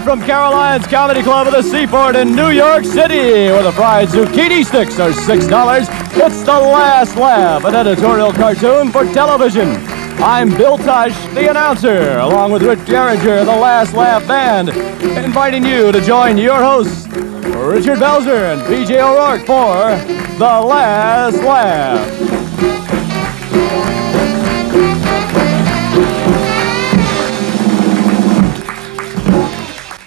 live from Caroline's Comedy Club at the Seaport in New York City, where the fried zucchini sticks are $6. It's The Last Laugh, an editorial cartoon for television. I'm Bill Tush, the announcer, along with Richard Derringer, the Last Laugh Band, inviting you to join your hosts, Richard Belzer and PJ O'Rourke, for The Last Laugh.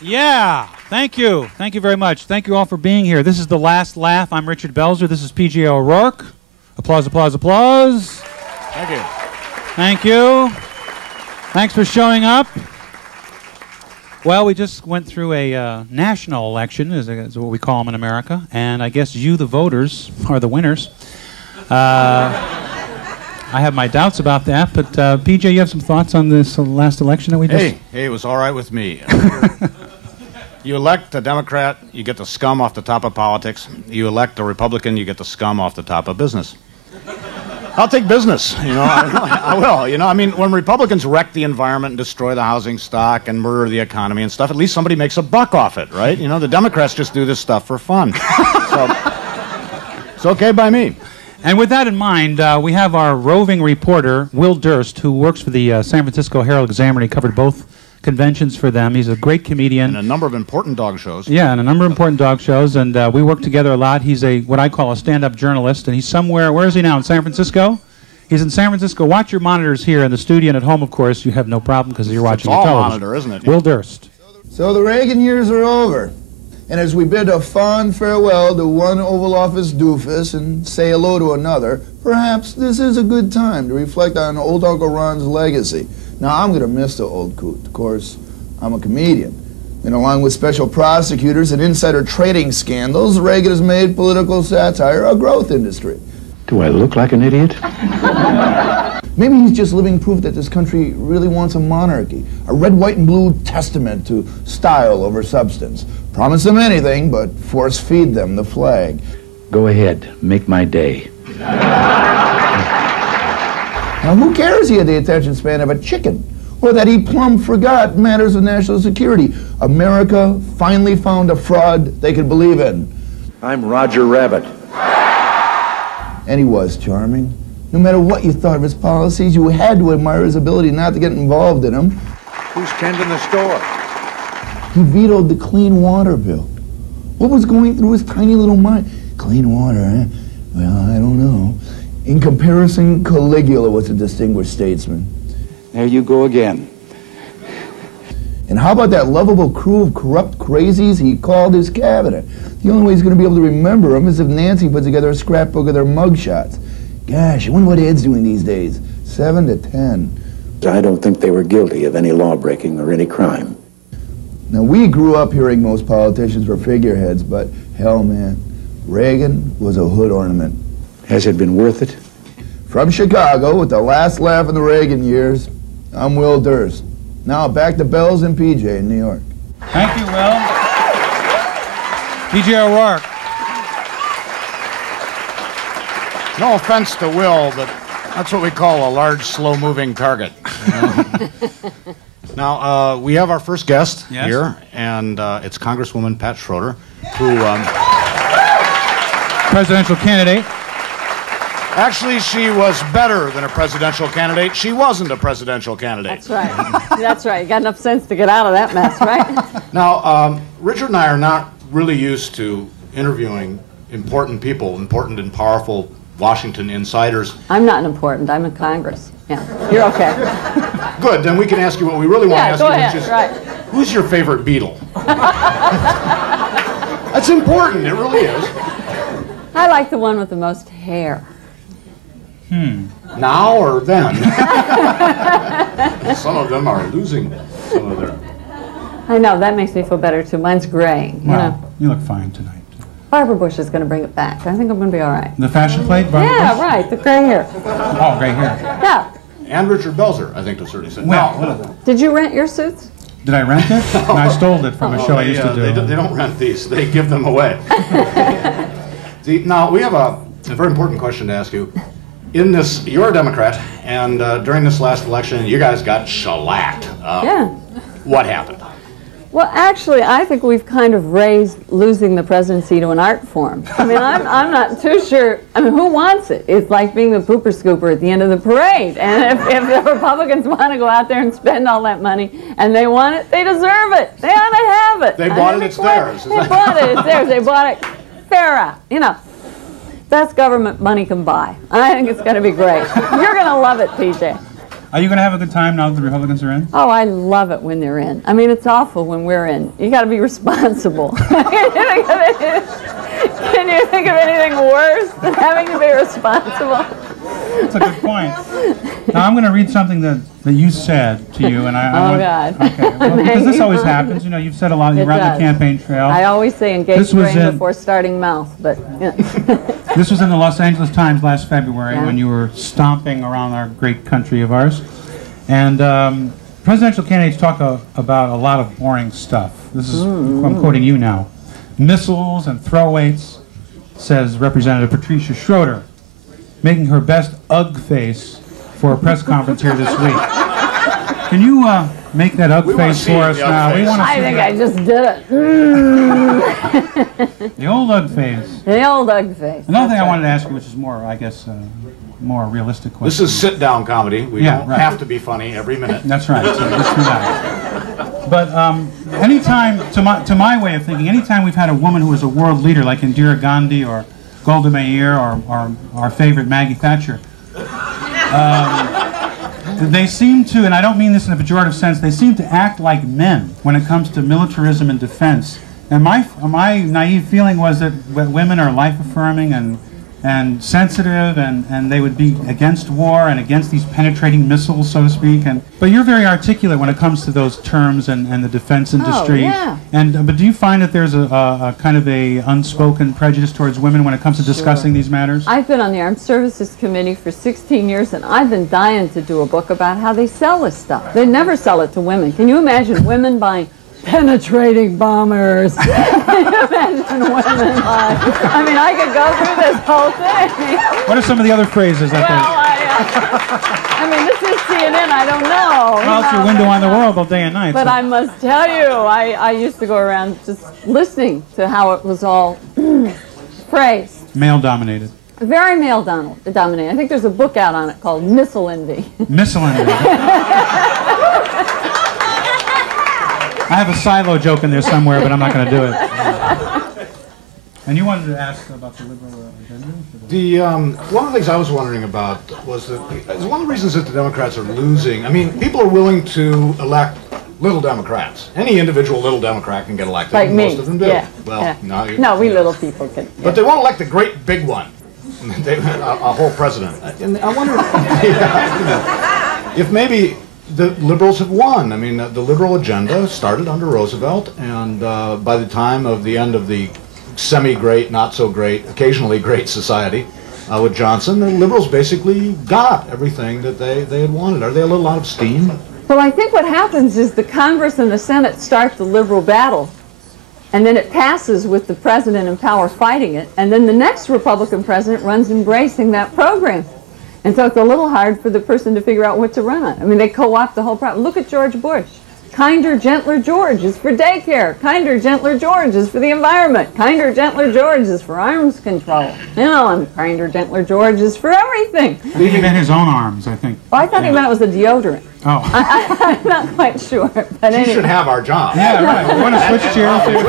Yeah, thank you. Thank you very much. Thank you all for being here. This is The Last Laugh. I'm Richard Belzer. This is PJ O'Rourke. Applause, applause, applause. Thank you. Thank you. Thanks for showing up. Well, we just went through a national election, is what we call them in America, and I guess you, the voters, are the winners. I have my doubts about that, but PJ, you have some thoughts on this last election that we just... Hey, it was all right with me. You elect a Democrat, you get the scum off the top of politics. You elect a Republican, you get the scum off the top of business. I'll take business, you know, I will. You know, I mean, when Republicans wreck the environment and destroy the housing stock and murder the economy and stuff, at least somebody makes a buck off it, right? You know, the Democrats just do this stuff for fun. So, it's okay by me. And with that in mind, we have our roving reporter, Will Durst, who works for the San Francisco Herald-Examiner. He covered both conventions for them. He's a great comedian. And a number of important dog shows. Yeah, and a number of important dog shows, and we work together a lot. He's what I call a stand-up journalist, and he's somewhere, where is he now, in San Francisco? He's in San Francisco. Watch your monitors here in the studio and at home, of course. You have no problem because you're watching your television. Monitor, isn't it? Will Durst. So the Reagan years are over. And as we bid a fond farewell to one Oval Office doofus and say hello to another, perhaps this is a good time to reflect on old Uncle Ron's legacy. Now, I'm going to miss the old coot. Of course, I'm a comedian. And along with special prosecutors and insider trading scandals, Reagan has made political satire a growth industry. Do I look like an idiot? Maybe he's just living proof that this country really wants a monarchy, a red, white, and blue testament to style over substance. Promise them anything, but force-feed them the flag. Go ahead, make my day. Now, who cares he had the attention span of a chicken? Or that he plumb forgot matters of national security? America finally found a fraud they could believe in. I'm Roger Rabbit. And he was charming. No matter what you thought of his policies, you had to admire his ability not to get involved in them. Who's tending the store? He vetoed the clean water bill. What was going through his tiny little mind? Clean water, eh? Well, I don't know. In comparison, Caligula was a distinguished statesman. There you go again. And how about that lovable crew of corrupt crazies he called his cabinet? The only way he's going to be able to remember them is if Nancy puts together a scrapbook of their mugshots. Gosh, I wonder what Ed's doing these days. 7 to 10. I don't think they were guilty of any law-breaking or any crime. Now, we grew up hearing most politicians were figureheads, but hell, man, Reagan was a hood ornament. Has it been worth it? From Chicago, with the last laugh in the Reagan years, I'm Will Durst. Now back to Bells and PJ in New York. Thank you, Will. PJ O'Rourke. No offense to Will, but that's what we call a large, slow-moving target. You know? Now, we have our first guest here, and it's Congresswoman Pat Schroeder, who... presidential candidate. Actually, she was better than a presidential candidate. She wasn't a presidential candidate. That's right. That's right. You got enough sense to get out of that mess, right? Now, Richard and I are not really used to interviewing important people, important and powerful Washington insiders. I'm not important. I'm in Congress. Yeah, you're okay. Good, then we can ask you what we really want to ask go you, ahead. which is, right. Who's your favorite Beatle? That's important, it really is. I like the one with the most hair. Now or then? Some of them are losing some of their... I know, that makes me feel better too. Mine's graying, you know. You look fine tonight. Barbara Bush is going to bring it back. I think I'm going to be all right. The fashion plate, Barbara Bush? Right, the gray hair. Oh, gray hair. Yeah. And Richard Belzer, I think, to a certain extent. Well, did you rent your suits? Did I rent it? No, I stole it from a show I used to do. They don't rent these. They give them away. See, now, we have a very important question to ask you. In this, you're a Democrat, and during this last election, you guys got shellacked. Yeah. What happened? Well, actually, I think we've kind of raised losing the presidency to an art form. I mean, I'm not too sure. I mean, who wants it? It's like being the pooper scooper at the end of the parade. And if the Republicans want to go out there and spend all that money and they want it, they deserve it. They ought to have it. They bought it, it's theirs. They bought it, it's theirs. They bought it fair out. You know, best government money can buy. I think it's going to be great. You're going to love it, PJ. Are you going to have a good time now that the Republicans are in? Oh, I love it when they're in. I mean, it's awful when we're in. You got to be responsible. Can you think of anything worse than having to be responsible? That's a good point. Now I'm going to read something that you said to you, and I Oh, want, God. Okay, well, because this always happens. You know, you've said a lot. You're on the campaign trail. I always say engage This was brain in- before starting mouth, but you know. This was in the Los Angeles Times last February Yeah. when you were stomping around our great country of ours. And presidential candidates talk about a lot of boring stuff. This is, I'm quoting you now. Missiles and throwaways, says Representative Patricia Schroeder, making her best Ugg face for a press conference here this week. Can you make that Ugg face see for us the Ugg now? We face. want to I see think that. I just did it. The old Ugg face. The old Ugg face. Another thing That's I right. wanted to ask you, which is more, I guess, more realistic question. This is sit-down comedy. We Yeah, don't right. have to be funny every minute. That's right. So just relax. But anytime, to my way of thinking, anytime we've had a woman who was a world leader, like Indira Gandhi or Golda Meir or our favorite Maggie Thatcher, they seem to, and I don't mean this in a pejorative sense, they seem to act like men when it comes to militarism and defense. And my naive feeling was that women are life-affirming and sensitive, and they would be against war and against these penetrating missiles, so to speak. But you're very articulate when it comes to those terms and the defense industry. yeah. But do you find that there's a kind of a unspoken prejudice towards women when it comes to discussing these matters? I've been on the Armed Services Committee for 16 years, and I've been dying to do a book about how they sell this stuff. They never sell it to women. Can you imagine women buying penetrating bombers? Can you imagine women buying? I mean, I could go through this whole thing. What are some of the other phrases that Well, I mean, this is CNN. I don't know. well, it's your window on the world all day and night. But so- I must tell you, I used to go around just listening to how it was all phrased. Male-dominated. Very male-dominated. I think there's a book out on it called Missile Envy. Miscellaneous. I have a silo joke in there somewhere, but I'm not going to do it. And you wanted to ask about the liberal agenda? One of the things I was wondering about was that it's one of the reasons that the Democrats are losing. I mean, people are willing to elect little Democrats. Any individual little Democrat can get elected. Like and me. Most of them do. Yeah. Well, yeah. no, we little people can. But they won't elect the great big one. A whole president. And I wonder if maybe the liberals have won. I mean, the liberal agenda started under Roosevelt, and by the time of the end of the semi-great, not so great, occasionally great society with Johnson, the liberals basically got everything that they had wanted. Are they a little out of steam? Well, I think what happens is the Congress and the Senate start the liberal battle, and then it passes with the president in power fighting it, and then the next Republican president runs embracing that program. And so it's a little hard for the person to figure out what to run on. I mean, they co-opt the whole problem. Look at George Bush. Kinder, gentler George is for daycare. Kinder, gentler George is for the environment. Kinder, gentler George is for arms control. You know, and kinder, gentler George is for everything. He meant his own arms, I think. Well, I thought he meant it was a deodorant. Oh. I'm not quite sure, but You anyway. should have our job. Yeah, right. We want to switch chairs here.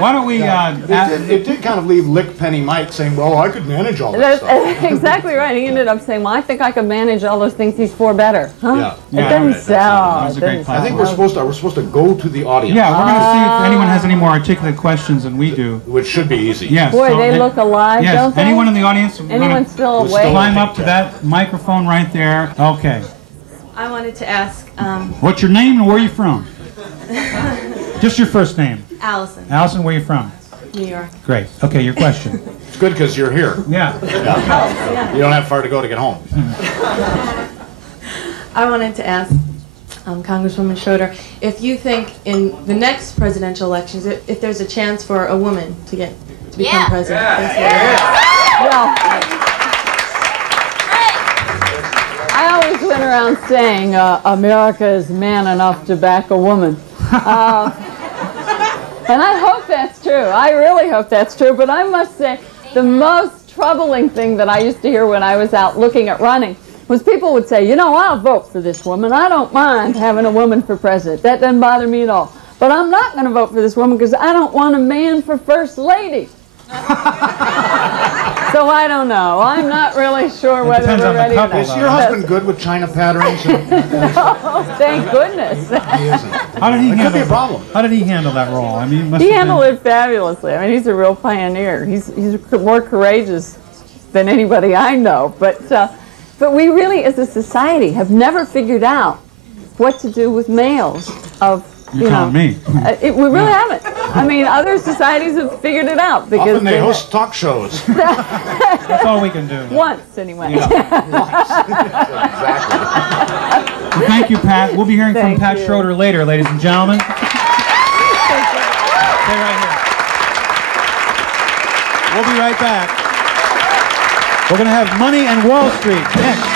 Why don't we... It did kind of leave Lick Penny Mike saying, well, I could manage all that stuff. That's exactly right. He ended up saying, well, I think I could manage all those things he's for better. Huh? Yeah. It Yeah, doesn't right, that's sell. that was a It great doesn't plan. I think sell. we're supposed to go to the audience. Yeah, we're going to see if anyone has any more articulate questions than we do. Which should be easy. Yes. Boy, so they look alive, yes, don't they? anyone in the audience? Anyone still Who's awake? still Climb up to that microphone right there. Okay. I wanted to ask What's your name and where are you from? Just your first name. Allison, Allison, where are you from? New York. Great. Okay, your question. It's good because you're here. Yeah. You don't have far to go to get home. I wanted to ask Congresswoman Schroeder if you think in the next presidential elections if there's a chance for a woman to become president. Thank you. Well, I always went around saying America is man enough to back a woman. And I hope that's true. I really hope that's true. But I must say, the most troubling thing that I used to hear when I was out looking at running was people would say, you know, I'll vote for this woman. I don't mind having a woman for president. That doesn't bother me at all. But I'm not going to vote for this woman because I don't want a man for first lady. So I don't know. I'm not really sure whether we're ready or not. Is your husband good with China patterns? No, thank goodness. He isn't. How did he handle? Could be a problem. How did he handle that role? I mean, He handled it fabulously. I mean, he's a real pioneer. He's more courageous than anybody I know. But we really, as a society, have never figured out what to do with males of. You're telling me. We really haven't. I mean, other societies have figured it out because Often they host talk shows. That's all we can do. Once, anyway. Yeah. Exactly. Well, thank you, Pat. We'll be hearing from Pat Schroeder later, ladies and gentlemen. Stay right here. We'll be right back. We're going to have Money and Wall Street next.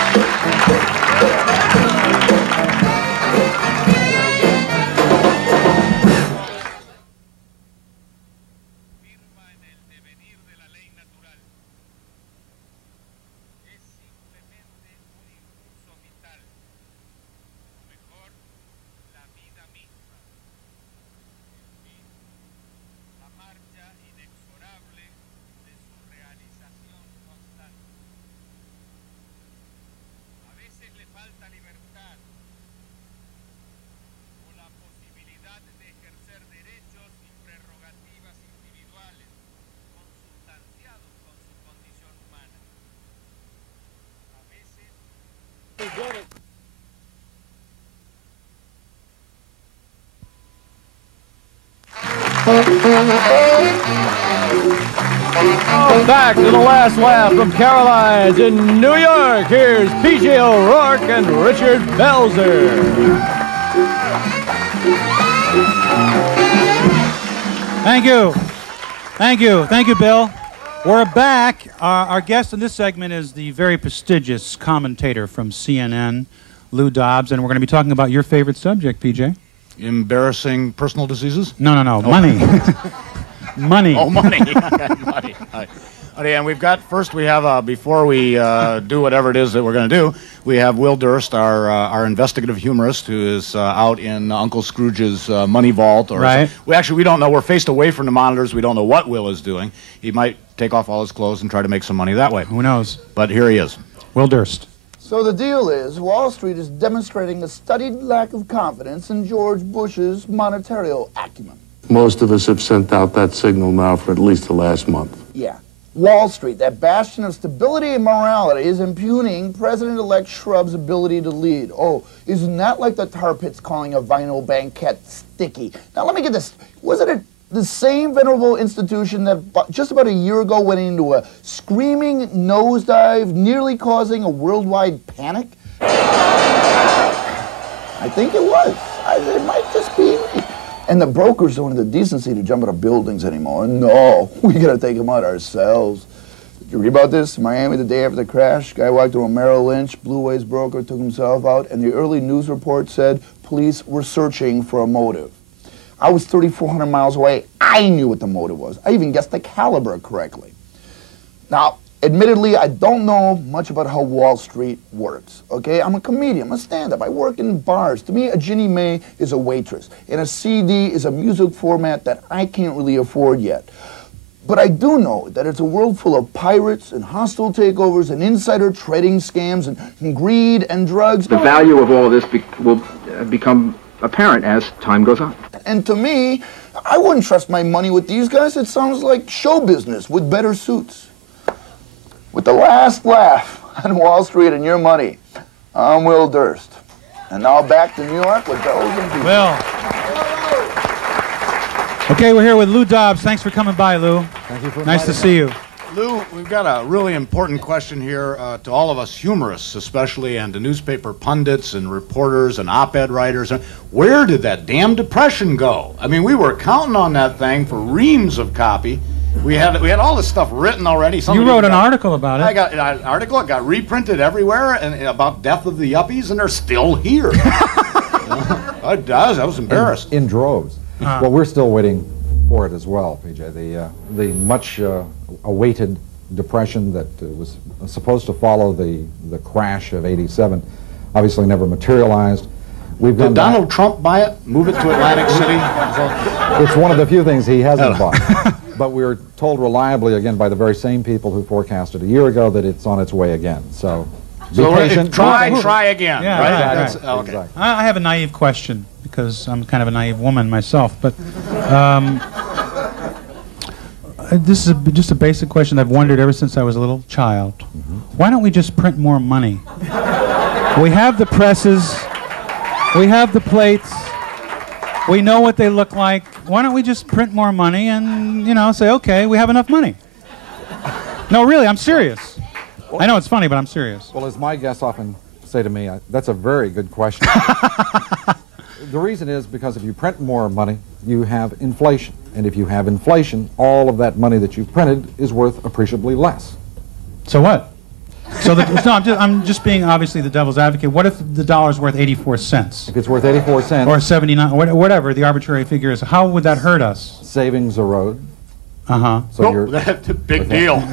Back to the last laugh from Caroline's in New York. Here's P.J. O'Rourke and Richard Belzer. Thank you. Thank you. Thank you, Bill. We're back. Our guest in this segment is the very prestigious commentator from CNN, Lou Dobbs, and we're going to be talking about your favorite subject, PJ. Embarrassing personal diseases? No, Oh. money. Money. Oh, money. Money. Okay, and we have, before we do whatever it is that we're going to do, we have Will Durst, our investigative humorist, who is out in Uncle Scrooge's money vault. Right. We don't know. We're faced away from the monitors. We don't know what Will is doing. He might take off all his clothes and try to make some money that way. Who knows? But here he is. Will Durst. So the deal is, Wall Street is demonstrating a studied lack of confidence in George Bush's monetary acumen. Most of us have sent out that signal now for at least the last month. Yeah. Wall Street, that bastion of stability and morality, is impugning President-elect Schrubb's ability to lead. Oh, isn't that like the tar pits calling a vinyl banquette sticky? Now, let me get this. Wasn't it the same venerable institution that just about a year ago went into a screaming nosedive, nearly causing a worldwide panic? I think it was. It might just be me. And the brokers don't have the decency to jump out of buildings anymore. No, we gotta take them out ourselves. Did you read about this? Miami, the day after the crash, guy walked through a Merrill Lynch, blew away his broker, took himself out, and the early news report said police were searching for a motive. I was 3,400 miles away. I knew what the motive was. I even guessed the caliber correctly. Now, admittedly, I don't know much about how Wall Street works, okay? I'm a comedian, I'm a stand-up, I work in bars. To me, a Ginny Mae is a waitress, and a CD is a music format that I can't really afford yet. But I do know that it's a world full of pirates and hostile takeovers and insider trading scams and greed and drugs. The value of all this will become apparent as time goes on. And to me, I wouldn't trust my money with these guys. It sounds like show business with better suits. With the last laugh on Wall Street and your money, I'm Will Durst. And now back to New York with Bells and people. Will. Okay, we're here with Lou Dobbs. Thanks for coming by, Lou. Thank you for Nice to see you. Lou, we've got a really important question here to all of us humorists, especially, and to newspaper pundits and reporters and op-ed writers. Where did that damn depression go? I mean, we were counting on that thing for reams of copy. We had all this stuff written already. You wrote an article about it. I got an article. It got reprinted everywhere and about death of the yuppies, and they're still here. It does. I was embarrassed. In droves. Well, we're still waiting for it as well, PJ. The much awaited depression that was supposed to follow the crash of '87 obviously never materialized. Did Donald Trump buy it? Move it to Atlantic City? It's one of the few things he hasn't bought. But we were told reliably, again, by the very same people who forecasted a year ago that it's on its way again. So be patient. Try again. Yeah, right? right. Okay. Exactly. I have a naive question, because I'm kind of a naive woman myself, but this is just a basic question I've wondered ever since I was a little child. Why don't we just print more money? We have the presses, we have the plates, we know what they look like. Why don't we just print more money and, you know, say, okay, we have enough money? No, really, I'm serious. I know it's funny, but I'm serious. Well, as my guests often say to me, that's a very good question. The reason is because if you print more money, you have inflation. And if you have inflation, all of that money that you've printed is worth appreciably less. So what? So I'm just being obviously the devil's advocate. What if the dollar's worth 84 cents? If it's worth 84 cents... Or 79, whatever the arbitrary figure is, how would that hurt us? Savings erode. Uh-huh. So that's a big deal.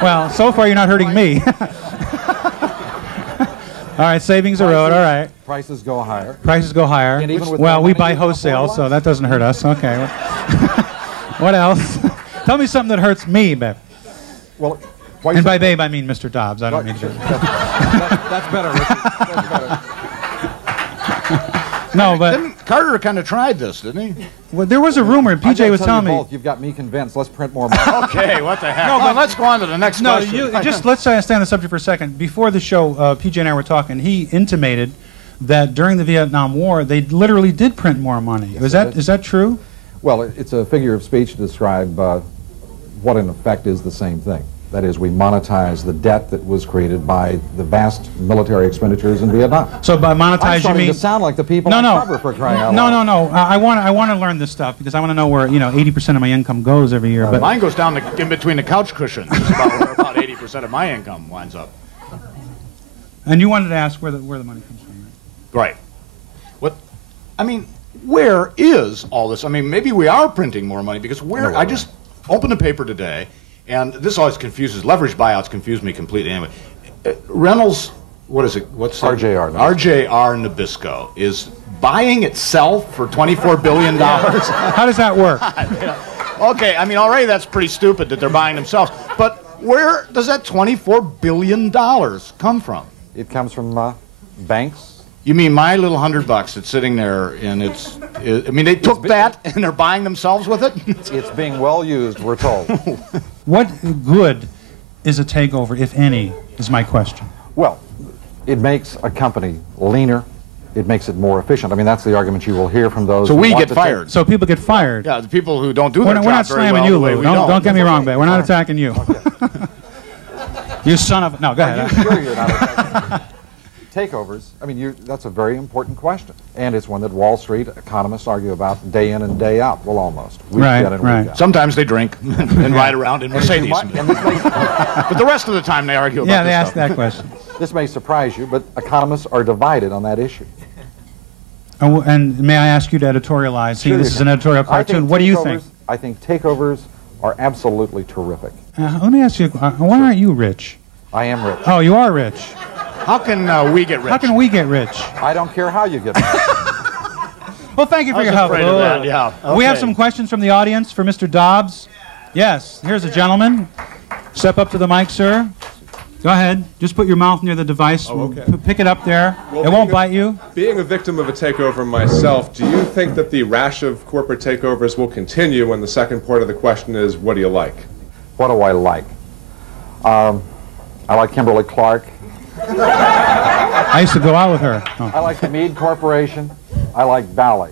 Well, so far you're not hurting me. All right, savings erode, all right. Prices go higher. Prices go higher. And even with well, we money, buy you can wholesale, afford so less. that doesn't hurt us. Okay. What else? Tell me something that hurts me, babe. Well, and by babe, I mean Mr. Dobbs. I don't mean to. That's better, Richard. That's better. No, but Carter kind of tried this, didn't he? Well, there was a rumor. PJ was telling me. Both. You've got me convinced. Let's print more money. Okay, what the heck? No, but let's go on to the next question. No, just let's stay on the subject for a second. Before the show, PJ and I were talking. He intimated that during the Vietnam War, they literally did print more money. Yes, Is that true? Well, it's a figure of speech to describe what in effect is the same thing. That is, we monetize the debt that was created by the vast military expenditures in Vietnam. So by monetize, I'm you starting mean to sound like the people on cover for crying out loud. No. I want to learn this stuff because I want to know where 80% of my income goes every year. But mine goes down in between the couch cushions. It's about 80% of my income winds up. And you wanted to ask where the money comes from, right? What? I mean, where is all this? I mean, maybe we are printing more money because where? I just opened the paper today. And this always confuses, leverage buyouts confuse me completely anyway. Reynolds, what is it? What's RJR. RJR Nabisco is buying itself for $24 billion. How does that work? Okay, I mean, already that's pretty stupid that they're buying themselves. But where does that $24 billion come from? It comes from banks. You mean my little $100 that's sitting there, and I mean, they took that and they're buying themselves with it? It's being well used, we're told. What good is a takeover, if any, is my question. Well, it makes a company leaner. It makes it more efficient. I mean, that's the argument you will hear from those. So who we want get to fired. So people get fired. Yeah, the people who don't do their job We're not very slamming well you, the way Lou. we Don't get me wrong, babe. We're not attacking you. Okay. You son of... No, go ahead. Sure you're not attacking. Takeovers, I mean, that's a very important question. And it's one that Wall Street economists argue about day in and day out. Well, almost. Week in and week out. Sometimes they drink and ride around in Mercedes. But the rest of the time they argue about this Yeah, they ask stuff. that question. This may surprise you, but economists are divided on that issue. And may I ask you to editorialize? See, this is an editorial cartoon. What do you think? I think takeovers are absolutely terrific. Let me ask you, why aren't you rich? I am rich. Oh, you are rich. How can we get rich? How can we get rich? I don't care how you get rich. Well, thank you for your help. Afraid of that, yeah. Okay. We have some questions from the audience for Mr. Dobbs. Yes, here's a gentleman. Step up to the mic, sir. Go ahead. Just put your mouth near the device. Oh, okay. Pick it up there. Well, it won't bite you. Being a victim of a takeover myself, do you think that the rash of corporate takeovers will continue when the second part of the question is, what do you like? What do I like? I like Kimberly Clark. I used to go out with her. Oh. I like the Meade Corporation. I like Bally.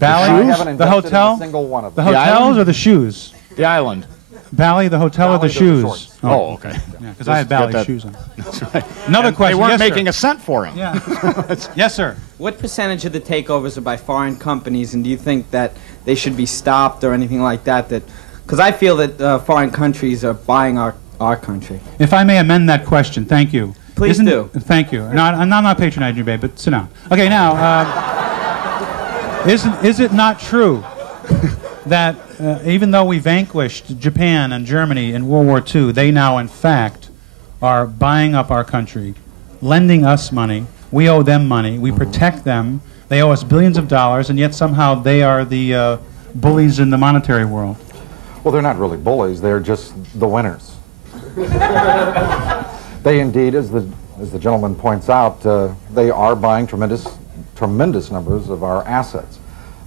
Bally? I haven't invested The hotel? in a single one of The them. hotels or the shoes? The island. Bally, the hotel or the shoes? Oh, okay. Yeah, because I had Bally shoes on. That's right. Another And question. They weren't Yes, making sir. a cent for him. Yeah. Yes, sir. What percentage of the takeovers are by foreign companies, and do you think that they should be stopped or anything like that? Because I feel that foreign countries are buying our country. If I may amend that question, thank you. Please do. Thank you. No, I'm not patronizing you, babe, but sit down. Okay, now, is it not true that even though we vanquished Japan and Germany in World War II, they now, in fact, are buying up our country, lending us money, we owe them money, we protect them, they owe us billions of dollars, and yet somehow they are the bullies in the monetary world? Well, they're not really bullies, they're just the winners. They indeed, as the gentleman points out, they are buying tremendous numbers of our assets.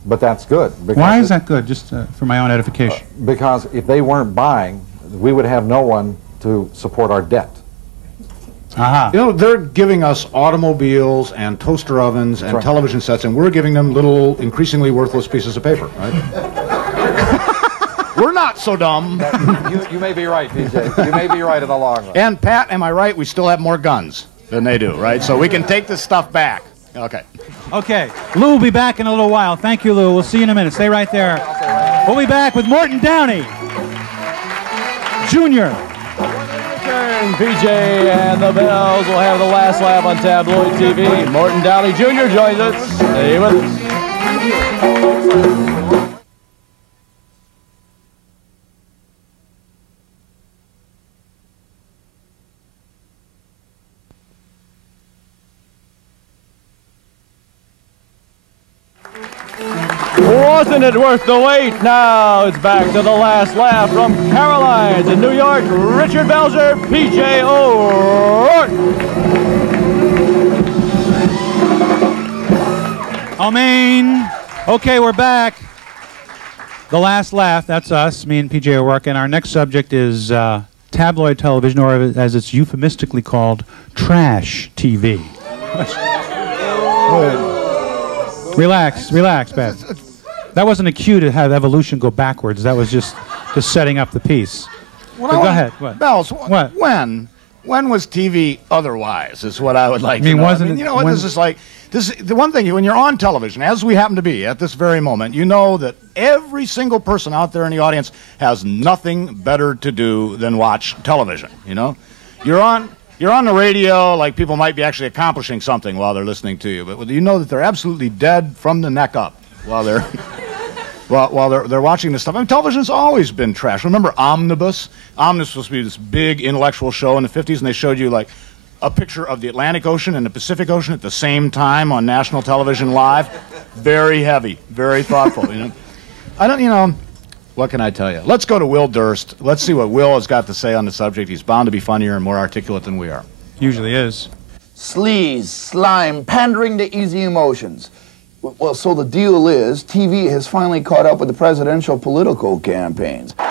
But that's good. Why is that good, just for my own edification? Because if they weren't buying, we would have no one to support our debt. Aha. You know, they're giving us automobiles and toaster ovens and television sets, and we're giving them little, increasingly worthless pieces of paper, right? We're not so dumb. You may be right, PJ. You may be right in the long run. And Pat, am I right? We still have more guns than they do, right? So we can take this stuff back. Okay. Okay. Lou will be back in a little while. Thank you, Lou. We'll see you in a minute. Stay right there. We'll be back with Morton Downey Jr. Turn, PJ and the Bells will have the last laugh on tabloid TV. Morton Downey Jr. joins us. Stay with us. Wasn't it worth the wait? Now it's back to the last laugh from Caroline's in New York. Richard Belzer, PJ O'Rourke. Amen. Okay, we're back. The last laugh, that's us, me and PJ O'Rourke, and our next subject is tabloid television, or as it's euphemistically called, trash TV. Relax, relax, Beth. That wasn't a cue to have evolution go backwards. That was just setting up the piece. Well, go ahead. What? Bells, what? When was TV otherwise, is what I would like to know. Wasn't you know what, this is like, the one thing, when you're on television, as we happen to be at this very moment, you know that every single person out there in the audience has nothing better to do than watch television, you know? You're on the radio, like people might be actually accomplishing something while they're listening to you, but you know that they're absolutely dead from the neck up while they're while they're watching this stuff. I mean, television's always been trash. Remember Omnibus? Omnibus was supposed to be this big intellectual show in the 50s, and they showed you like a picture of the Atlantic Ocean and the Pacific Ocean at the same time on national television live. Very heavy, very thoughtful. You know, what can I tell you? Let's go to Will Durst. Let's see what Will has got to say on the subject. He's bound to be funnier and more articulate than we are. Usually is. Sleaze, slime, pandering to easy emotions. Well, so the deal is, TV has finally caught up with the presidential political campaigns. Oh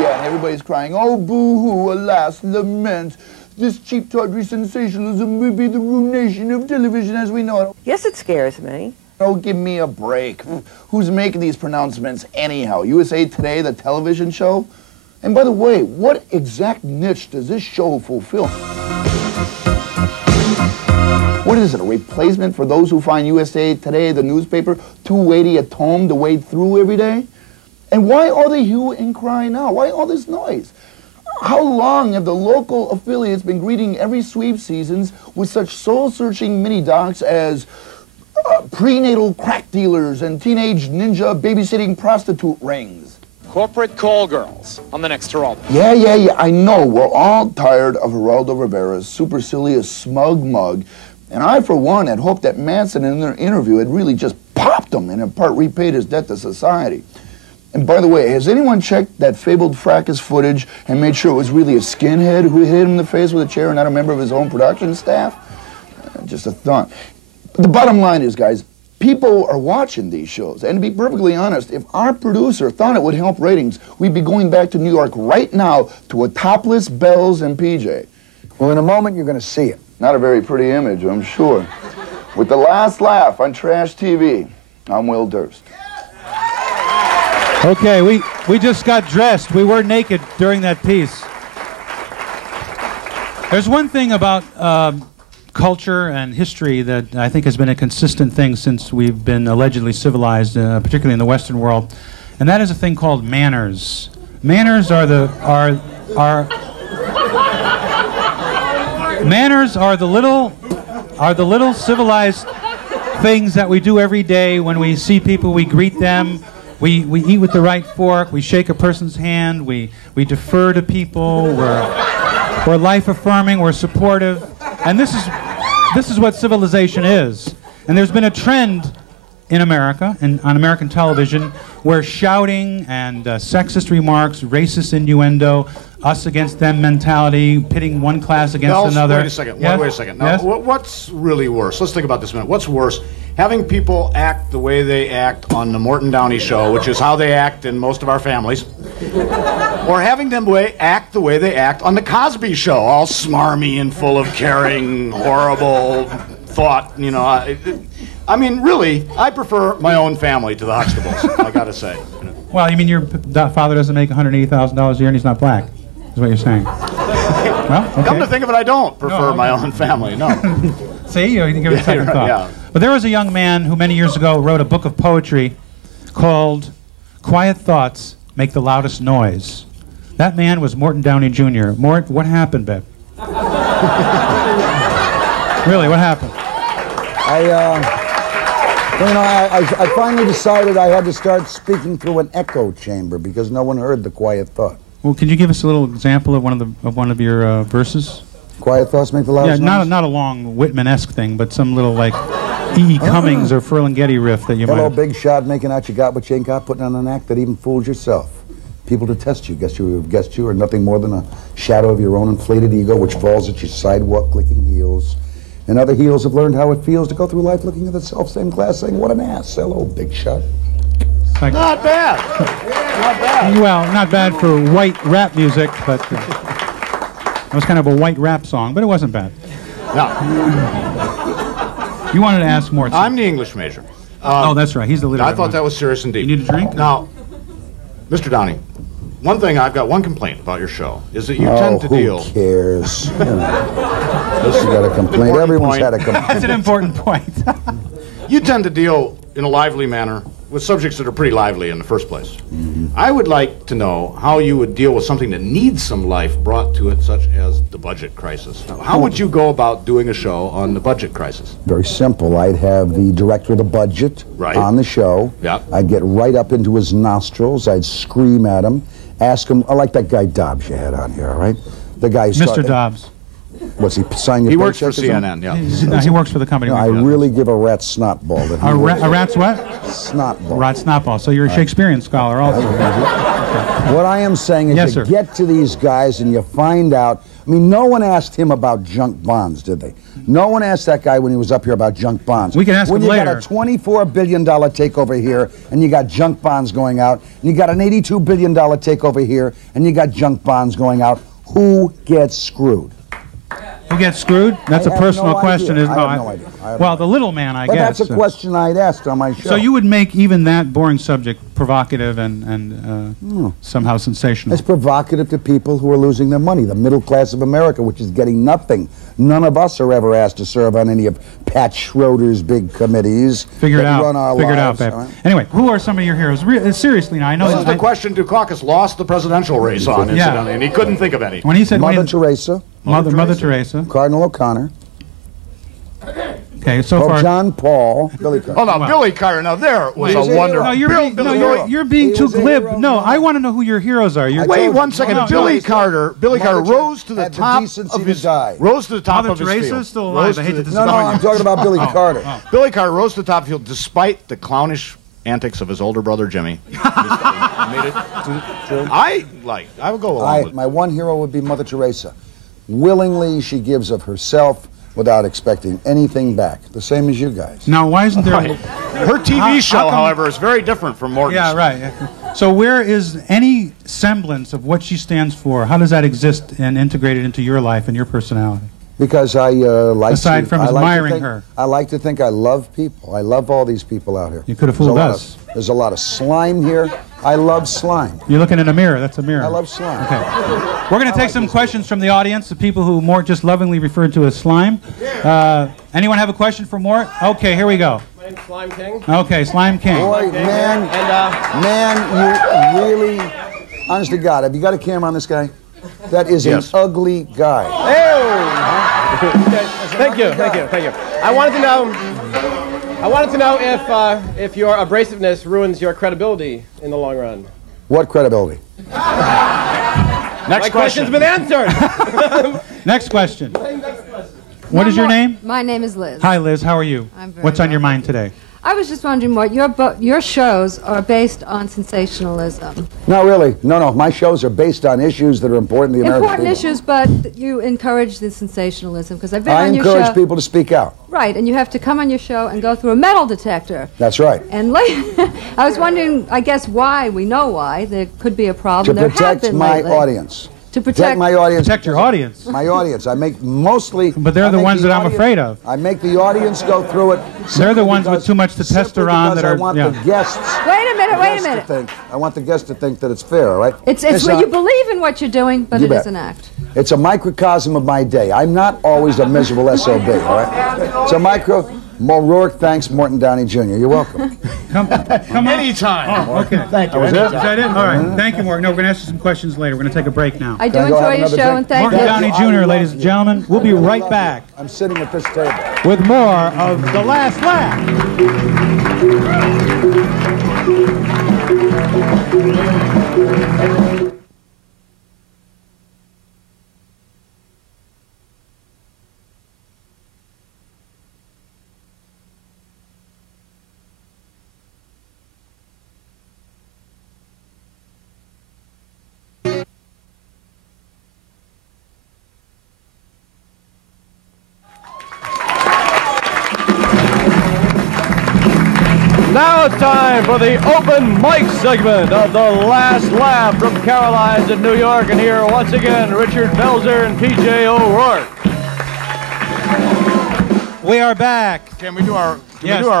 yeah, and everybody's crying, oh boo-hoo, alas, lament. This cheap tawdry sensationalism will be the ruination of television as we know it. Yes, it scares me. Oh, give me a break. Who's making these pronouncements anyhow? USA Today, the television show? And by the way, what exact niche does this show fulfill? What is it, a replacement for those who find USA Today, the newspaper, too weighty a tome to wade through every day? And why all the hue and cry now? Why all this noise? How long have the local affiliates been greeting every sweep seasons with such soul-searching mini-docs as prenatal crack dealers and teenage ninja babysitting prostitute rings? Corporate call girls on the next Geraldo. Yeah, I know. We're all tired of Geraldo Rivera's supercilious smug mug. And I, for one, had hoped that Manson in their interview had really just popped him and in part repaid his debt to society. And by the way, has anyone checked that fabled fracas footage and made sure it was really a skinhead who hit him in the face with a chair and not a member of his own production staff? Just a thought. But the bottom line is, guys, people are watching these shows. And to be perfectly honest, if our producer thought it would help ratings, we'd be going back to New York right now to a topless Bells and PJ. Well, in a moment, you're going to see it. Not a very pretty image, I'm sure. With the last laugh on Trash TV, I'm Will Durst. Okay, we just got dressed. We were naked during that piece. There's one thing about culture and history that I think has been a consistent thing since we've been allegedly civilized, particularly in the Western world, and that is a thing called manners. Manners are the little civilized things that we do every day. When we see people, we greet them. We eat with the right fork. We shake a person's hand. We defer to people. We're life affirming. We're supportive. And this is what civilization is. And there's been a trend in America and on American television where shouting and sexist remarks, racist innuendo, us against them mentality, pitting one class against another. Wait a second. Yes? Wait a second. Now, Yes? what's really worse? Let's think about this a minute. What's worse? Having people act the way they act on the Morton Downey show, which is how they act in most of our families, or having them act the way they act on the Cosby show, all smarmy and full of caring, horrible thought, you know. I mean, really, I prefer my own family to the Huxtables, I gotta say. Well, you mean your father doesn't make $180,000 a year and he's not black, is what you're saying? Well, okay. Come to think of it, I don't prefer my own family, no. See, you didn't give it a second thought. Yeah. But there was a young man who many years ago wrote a book of poetry called Quiet Thoughts Make the Loudest Noise. That man was Morton Downey Jr. Mort, what happened, babe? Really, what happened? I finally decided I had to start speaking through an echo chamber because no one heard the quiet thought. Well, can you give us a little example of one of your verses? Quiet thoughts make the loudest noise? Yeah, not a long Whitman-esque thing, but some little like E. Cummings or Ferlinghetti riff that you might. Hello, big shot, making out you got what you ain't got, putting on an act that even fools yourself. People detest you, guess you are nothing more than a shadow of your own inflated ego, which falls at your sidewalk clicking heels. And other heels have learned how it feels to go through life looking at the self-same glass saying, what an ass. Hello, big shot. Like, not bad. Not bad. Well, not bad for white rap music, but it was kind of a white rap song, but it wasn't bad. No. You wanted to ask more. I'm the English major. Oh, that's right. He's the leader. I thought that was serious indeed. You need a drink? Now, Mr. Downey, one thing, I've got one complaint about your show, is that you tend to deal... who cares? You got a complaint. Everyone's had a complaint. That's an important point. You tend to deal in a lively manner with subjects that are pretty lively in the first place. Mm-hmm. I would like to know how you would deal with something that needs some life brought to it, such as the budget crisis. Now, how would you go about doing a show on the budget crisis? Very simple. I'd have the director of the budget on the show. Yeah. I'd get right up into his nostrils. I'd scream at him, ask him, I like that guy Dobbs you had on here, all right? The guy Mr. Dobbs. What's he signing? He works for CNN, yeah. No, he works for the company. No, I really give a rat's snot ball. That A rat's what? Snot ball. Rat snot ball. So you're a Shakespearean scholar also. What I am saying is Yes, you sir. get to these guys and you find out. I mean, no one asked him about junk bonds, did they? No one asked that guy when he was up here about junk bonds. We can ask him When you later. got a $24 billion takeover here and you got junk bonds going out, and you got an $82 billion takeover here and you got junk bonds going out, who gets screwed? Who gets screwed? That's I a have personal no question, idea. isn't it? I have no idea. I have Well, no the little man, I But guess. that's a question I'd asked on my show. So you would make even that boring subject provocative and somehow sensational. It's provocative to people who are losing their money, the middle class of America, which is getting nothing. None of us are ever asked to serve on any of Pat Schroeder's big committees. Figure it that out. run our Figure it out, lives, babe. all right? Anyway, who are some of your heroes? Seriously, now I know This is the question Dukakis lost the presidential race on, incidentally, and he couldn't think of any. When he said Mother Teresa. Mother Teresa. Cardinal O'Connor. Okay, so Pope far. John Paul. Billy Carter. Hold on, Billy Carter. Now there was Wait, a wonderful. No, you're being too glib. No, I want to know who your heroes are. Wait 1 second. Billy Carter rose to the had the top decency of to his die. rose to the top Mother of his Teresa field. is still alive. I hate to No, disappoint no, I'm talking about Billy Carter. Billy Carter rose to the top of the field despite the clownish antics of his older brother Jimmy. Made it to, I would go along with it. My one hero would be Mother Teresa. Willingly, she gives of herself without expecting anything back. The same as you guys. Now, why isn't there... Right. Her TV show, however, is very different from Morton's. Yeah, right. So where is any semblance of what she stands for? How does that exist and integrated into your life and your personality? Because I like Aside from admiring think, her. I like to think I love people. I love all these people out here. You could have fooled us. There's a lot of slime here. I love slime. You're looking in a mirror. That's a mirror. I love slime. Okay. We're going to take some questions from the audience, the people who Mort just lovingly referred to as slime. Anyone have a question for Mort? Okay, here we go. My name's Slime King. Okay, Slime King. Boy, man, you really... Honest to God, have you got a camera on this guy? That is an ugly guy. Thank you. I wanted to know if your abrasiveness ruins your credibility in the long run. What credibility? My question's been answered. Next question. What is your name? My name is Liz. Hi, Liz. How are you? I'm very What's on your mind today? I was just wondering what your shows are based on sensationalism. Not really. No. My shows are based on issues that are important to the American Important people. issues, but you encourage the sensationalism because I've been on your show. I encourage people to speak out. Right, and you have to come on your show and go through a metal detector. That's right. And I was wondering, I guess why, we know why, there could be a problem. To protect my audience. To protect my audience. Protect your audience. My audience. I make mostly. But they're the ones that I'm afraid of. I make the audience go through it. They're the ones with too much testosterone that are. I want the guests. Wait a minute. I want the guests to think that it's fair, all right? It's what you believe in what you're doing, but it is an act. It's a microcosm of my day. I'm not always a miserable SOB, all right? It's a micro. O'Rourke, thanks, Morton Downey Jr. You're welcome. Come Anytime. Oh, okay. Thank you. Is that it? All right. Thank you, Morton. No, we're going to ask you some questions later. We're going to take a break now. I do enjoy your show, and thank you. Morton Downey Jr., ladies and gentlemen. We'll be right back. I'm sitting at this table. With more of The Last Laugh. Now it's time for the open mic segment of The Last Laugh from Caroline's in New York. And here once again, Richard Belzer and P.J. O'Rourke. We are back. Can we do our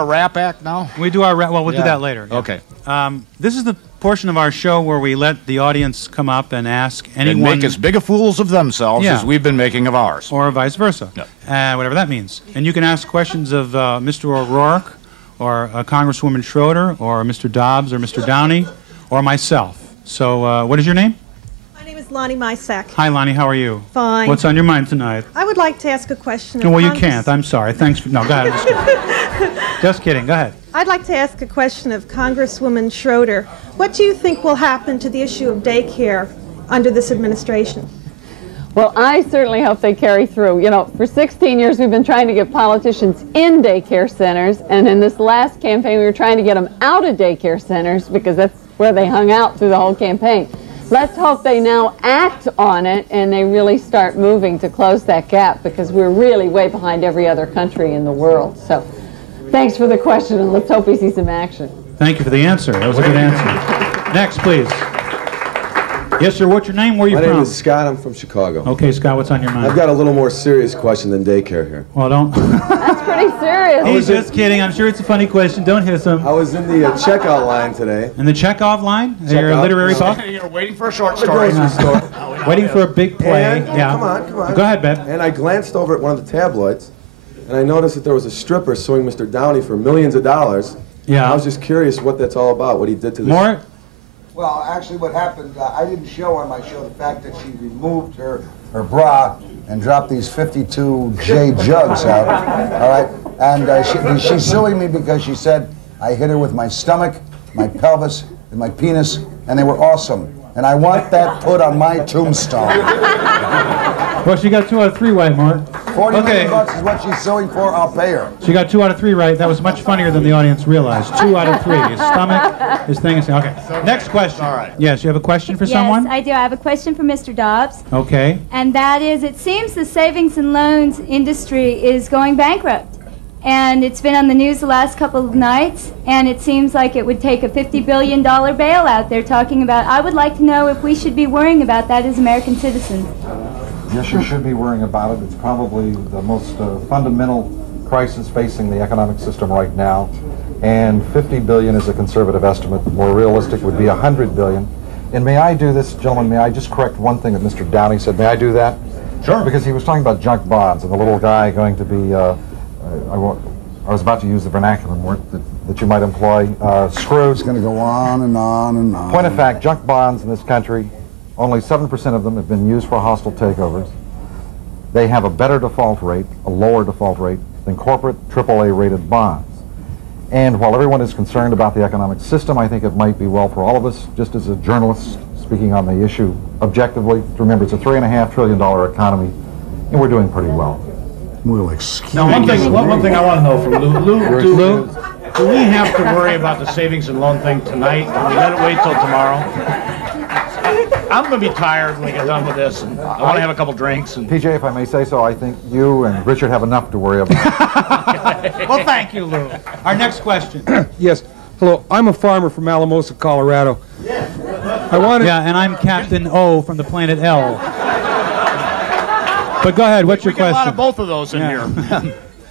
rap act now? We do our rap. Well, we'll do that later. Yeah. Okay. This is the portion of our show where we let the audience come up and ask anyone. And make as big a fools of themselves as we've been making of ours. Or vice versa. Whatever that means. And you can ask questions of Mr. O'Rourke, or Congresswoman Schroeder, or Mr. Dobbs, or Mr. Downey, or myself. So, what is your name? My name is Lonnie Mysack. Hi, Lonnie. How are you? Fine. What's on your mind tonight? I would like to ask a question. Well, you can't. I'm sorry. Thanks for... No, go ahead. Just kidding. Go ahead. I'd like to ask a question of Congresswoman Schroeder. What do you think will happen to the issue of daycare under this administration? Well, I certainly hope they carry through. You know, for 16 years we've been trying to get politicians in daycare centers, and in this last campaign we were trying to get them out of daycare centers because that's where they hung out through the whole campaign. Let's hope they now act on it and they really start moving to close that gap, because we're really way behind every other country in the world. So thanks for the question, and let's hope we see some action. Thank you for the answer. That was a good answer. Next, please. Yes, sir. What's your name? Where are you from? My name is Scott. I'm from Chicago. Okay, Scott, what's on your mind? I've got a little more serious question than daycare here. Well, don't. That's pretty serious. He's just kidding. I'm sure it's a funny question. Don't hiss him. I was in the checkout line today. In the checkout line? You're a literary buff? You're waiting for a short story. Waiting for a big play. And, yeah. Come on. Go ahead, Ben. And I glanced over at one of the tabloids, and I noticed that there was a stripper suing Mr. Downey for millions of dollars. Yeah. I was just curious what that's all about, what he did to this. More? Well, actually what happened, I didn't show on my show the fact that she removed her bra and dropped these 52 J jugs out, all right? And she's suing me because she said I hit her with my stomach, my pelvis, and my penis, and they were awesome. And I want that put on my tombstone. Well, she got 2 out of 3 right, Mark. 40 million bucks is what she's suing for. I'll pay her. She got 2 out of 3 right. That was much funnier than the audience realized. 2 out of 3. His stomach, his thing is... Okay. Next question. All right. Yes, you have a question for someone? Yes, I do. I have a question for Mr. Dobbs. Okay. And that is, it seems the savings and loans industry is going bankrupt. And it's been on the news the last couple of nights, and it seems like it would take a $50 billion bailout they're talking about. I would like to know if we should be worrying about that as American citizens. Yes, you should be worrying about it. It's probably the most fundamental crisis facing the economic system right now. And 50 billion is a conservative estimate. More realistic would be 100 billion. And may I do this, gentlemen, may I just correct one thing that Mr. Downey said? May I do that? Sure. Because he was talking about junk bonds and the little guy going to be, I was about to use the vernacular word that you might employ, screwed. It's going to go on and on and on. Point of fact, junk bonds in this country, only 7% of them have been used for hostile takeovers. They have a better default rate, a lower default rate, than corporate AAA-rated bonds. And while everyone is concerned about the economic system, I think it might be well for all of us, just as a journalist speaking on the issue objectively, to remember it's a $3.5 trillion economy, and we're doing pretty well. Well, excuse Now, one thing I want to know from Lou, do we have to worry about the savings and loan thing tonight? Can we let it wait till tomorrow? I'm going to be tired when we get done with this, and I want to have a couple drinks. And PJ, if I may say so, I think you and Richard have enough to worry about. Okay. Well, thank you, Lou. Our next question. Yes. Hello, I'm a farmer from Alamosa, Colorado. Yeah, and I'm Captain O from the planet L. But go ahead, what's your question? We get a lot of both of those in here.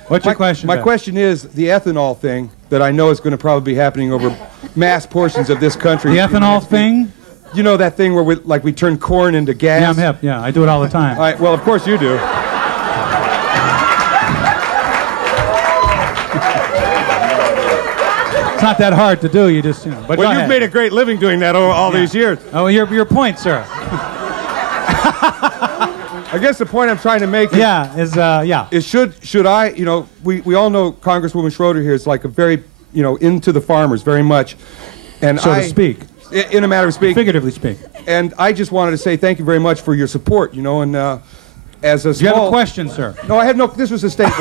What's your question? My question is the ethanol thing that I know is going to probably be happening over mass portions of this country. The ethanol thing? You know that thing where we turn corn into gas? Yeah, I'm hip. Yeah, I do it all the time. All right, well, of course you do. It's not that hard to do. You just, you know. But well, you've made a great living doing that all these years. Oh, your point, sir. I guess the point I'm trying to make is should I, you know, we all know Congresswoman Schroeder here is like a very, you know, into the farmers very much. And so to speak. In a matter of speaking. Figuratively speak. And I just wanted to say thank you very much for your support, you know, and as a Do you have a question, sir? No, I had no, this was a statement.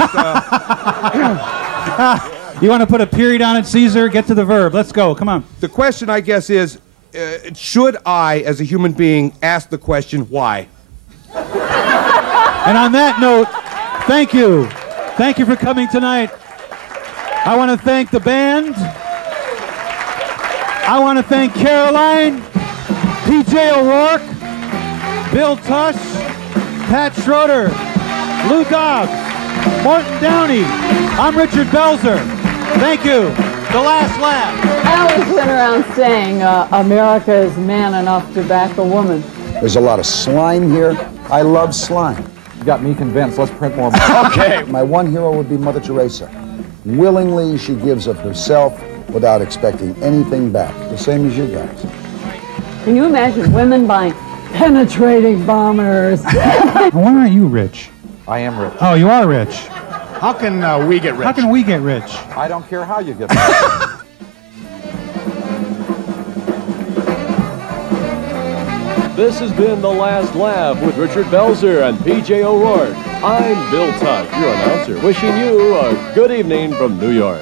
You want to put a period on it, Caesar? Get to the verb. Let's go. Come on. The question, I guess, is should I, as a human being, ask the question, why? And on that note, thank you. Thank you for coming tonight. I want to thank the band. I want to thank Caroline, P.J. O'Rourke, Bill Tush, Pat Schroeder, Lou Dobbs, Morton Downey. I'm Richard Belzer. Thank you. The Last Laugh. I always went around saying America is man enough to back a woman. There's a lot of slime here. I love slime. You got me convinced. Let's print more money. Okay. My one hero would be Mother Teresa. Willingly, she gives of herself without expecting anything back. The same as you guys. Can you imagine women buying penetrating bombers? Why aren't you rich? I am rich. Oh, you are rich. How can we get rich? How can we get rich? I don't care how you get rich. This has been The Last Laugh with Richard Belzer and P.J. O'Rourke. I'm Bill Tush, your announcer, wishing you a good evening from New York.